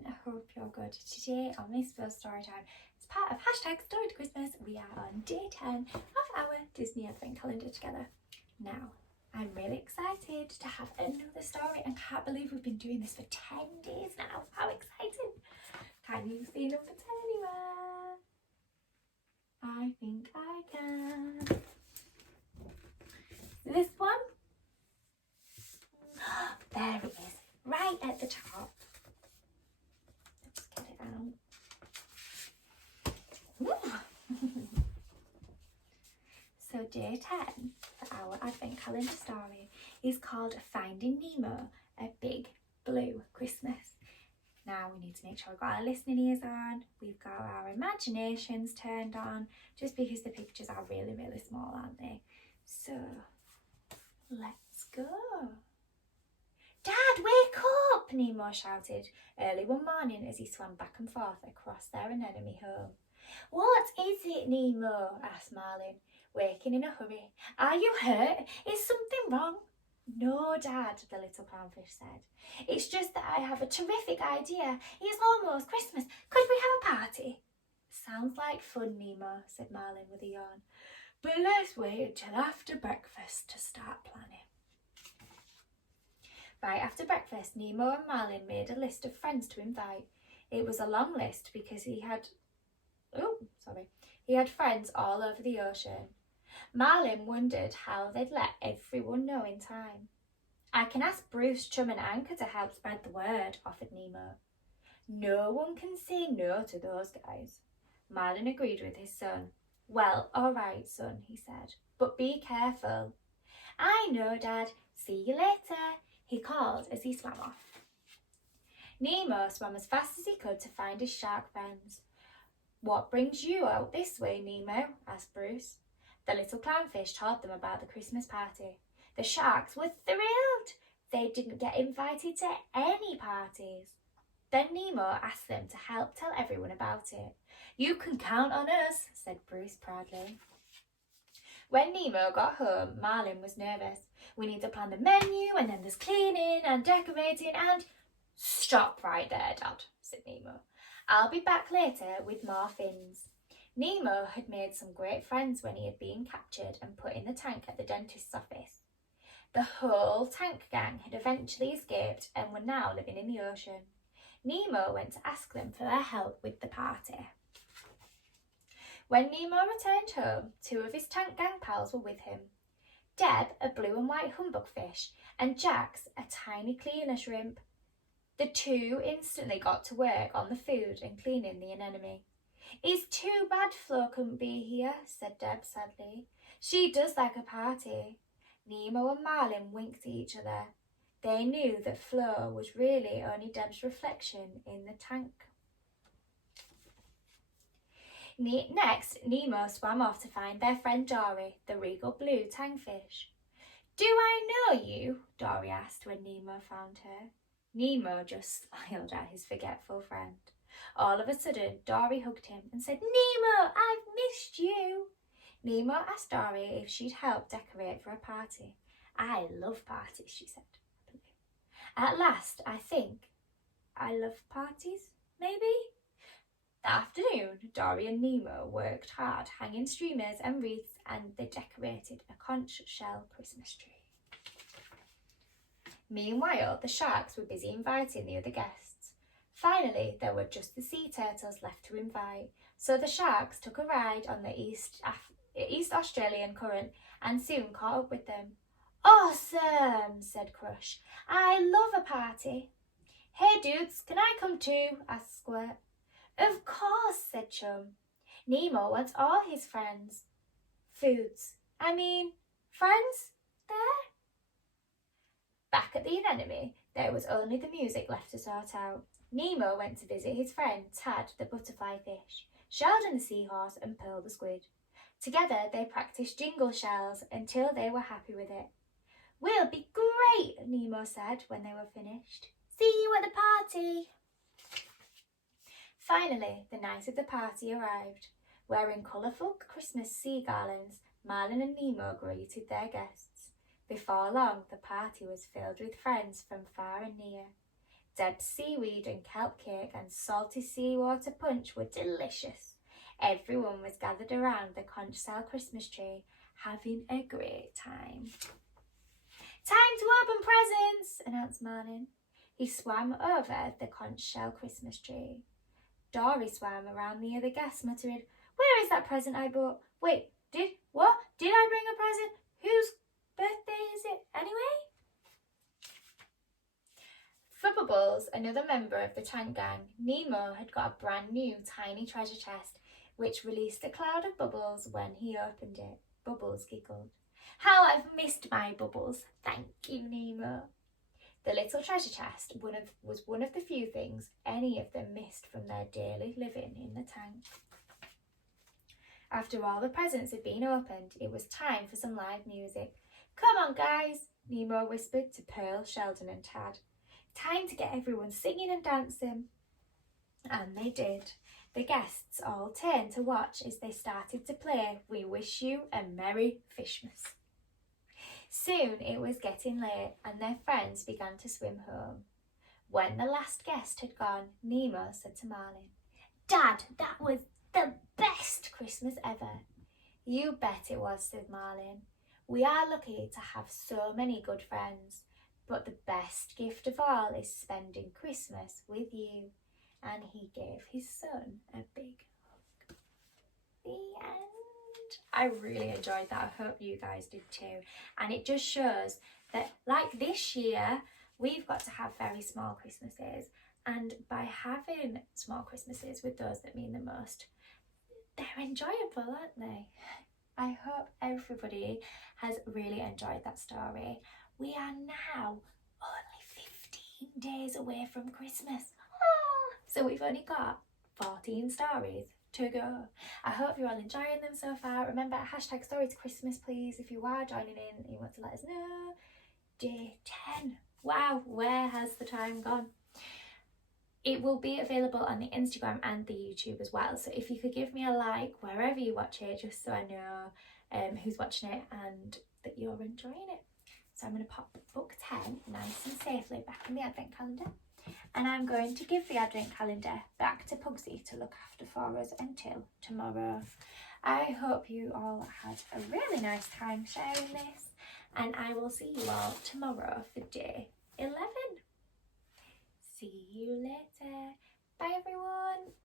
everyone, I hope you're good. Today on this first story time, as part of hashtag Story to Christmas, we are on day 10 of our Disney Advent Calendar together. Now, I'm really excited to have another story and can't believe we've been doing this for 10 days now. How exciting! Can you see number 10 anywhere? I think I can. This one? There it is, right at the top. Let's get it out. So day 10 for our Advent Calendar story is called Finding Nemo, A Big Blue Christmas. Now we need to make sure we've got our listening ears on, we've got our imaginations turned on, just because the pictures are really, really small, aren't they? So, let's go. Dad, wake up! Nemo shouted early one morning as he swam back and forth across their anemone home. What is it, Nemo? Asked Marlin, waking in a hurry. Are you hurt? Is something wrong? No, Dad, the little clownfish said. It's just that I have a terrific idea. It's almost Christmas. Could we have a party? Sounds like fun, Nemo, said Marlin with a yawn. But let's wait until after breakfast to start planning. Right after breakfast, Nemo and Marlin made a list of friends to invite. It was a long list because he had friends all over the ocean. Marlin wondered how they'd let everyone know in time. I can ask Bruce, Chum and Anchor to help spread the word, offered Nemo. No one can say no to those guys. Marlin agreed with his son. Well, all right, son, he said, but be careful. I know, Dad. See you later, he called as he swam off. Nemo swam as fast as he could to find his shark friends. What brings you out this way, Nemo? Asked Bruce. The little clownfish told them about the Christmas party. The sharks were thrilled. They didn't get invited to any parties. Then Nemo asked them to help tell everyone about it. You can count on us, said Bruce proudly. When Nemo got home, Marlin was nervous. We need to plan the menu, and then there's cleaning and decorating and... Stop right there, Dad, said Nemo. I'll be back later with more fins. Nemo had made some great friends when he had been captured and put in the tank at the dentist's office. The whole tank gang had eventually escaped and were now living in the ocean. Nemo went to ask them for their help with the party. When Nemo returned home, 2 of his tank gang pals were with him. Deb, a blue and white humbug fish, and Jax, a tiny cleaner shrimp. The 2 instantly got to work on the food and cleaning the anemone. It's too bad Flo couldn't be here, said Deb sadly. She does like a party. Nemo and Marlin winked at each other. They knew that Flo was really only Deb's reflection in the tank. Next, Nemo swam off to find their friend Dory, the regal blue tangfish. Do I know you? Dory asked when Nemo found her. Nemo just smiled at his forgetful friend. All of a sudden, Dory hugged him and said, Nemo, I've missed you. Nemo asked Dory if she'd help decorate for a party. I love parties, she said. At last, I think I love parties, maybe? That afternoon, Dory and Nemo worked hard, hanging streamers and wreaths, and they decorated a conch shell Christmas tree. Meanwhile, the sharks were busy inviting the other guests. Finally, there were just the sea turtles left to invite, so the sharks took a ride on the East Australian current and soon caught up with them. Awesome, said Crush. I love a party. Hey dudes, can I come too? Asked Squirt. Of course, said Chum. Nemo wants all his friends. Friends there? Back at the anemone, there was only the music left to sort out. Nemo went to visit his friend Tad the butterfly fish, Sheldon the seahorse and Pearl the squid. Together they practiced jingle shells until they were happy with it. We'll be great, Nemo said when they were finished. See you at the party. Finally, the night of the party arrived. Wearing colourful Christmas sea garlands, Marlin and Nemo greeted their guests. Before long, the party was filled with friends from far and near. Deb's seaweed and kelp cake and salty seawater punch were delicious. Everyone was gathered around the conch shell Christmas tree, having a great time. Time to open presents, announced Marlin. He swam over the conch shell Christmas tree. Dory swam around the other guests, muttering, "Where is that present I bought? Wait, did I bring a present? Whose birthday is it anyway?" For Bubbles, another member of the tank gang, Nemo had got a brand new tiny treasure chest, which released a cloud of bubbles when he opened it. Bubbles giggled. "How I've missed my bubbles. Thank you, Nemo." The little treasure chest was one of the few things any of them missed from their daily living in the tank. After all the presents had been opened, it was time for some live music. "Come on, guys," Nemo whispered to Pearl, Sheldon and Tad. "Time to get everyone singing and dancing." And they did. The guests all turned to watch as they started to play "We Wish You a Merry Fishmas." Soon it was getting late and their friends began to swim home. When the last guest had gone, Nemo said to Marlin, "Dad, that was the best Christmas ever." "You bet it was," said Marlin. "We are lucky to have so many good friends, but the best gift of all is spending Christmas with you." And he gave his son a big hug. The end. I really enjoyed that. I hope you guys did too. And it just shows that, like this year, we've got to have very small Christmases. And by having small Christmases with those that mean the most, they're enjoyable, aren't they? I hope everybody has really enjoyed that story. We are now only 15 days away from Christmas. So we've only got 14 stories to go. I hope you're all enjoying them so far. Remember, hashtag story to Christmas, please, if you are joining in and you want to let us know. Day 10. Wow, where has the time gone? It will be available on the Instagram and the YouTube as well. So if you could give me a like wherever you watch it, just so I know who's watching it and that you're enjoying it. So I'm going to pop book 10 nice and safely back in the advent calendar. And I'm going to give the advent calendar back to Pugsy to look after for us until tomorrow. I hope you all had a really nice time sharing this, and I will see you all tomorrow for day 11. See you later. Bye everyone.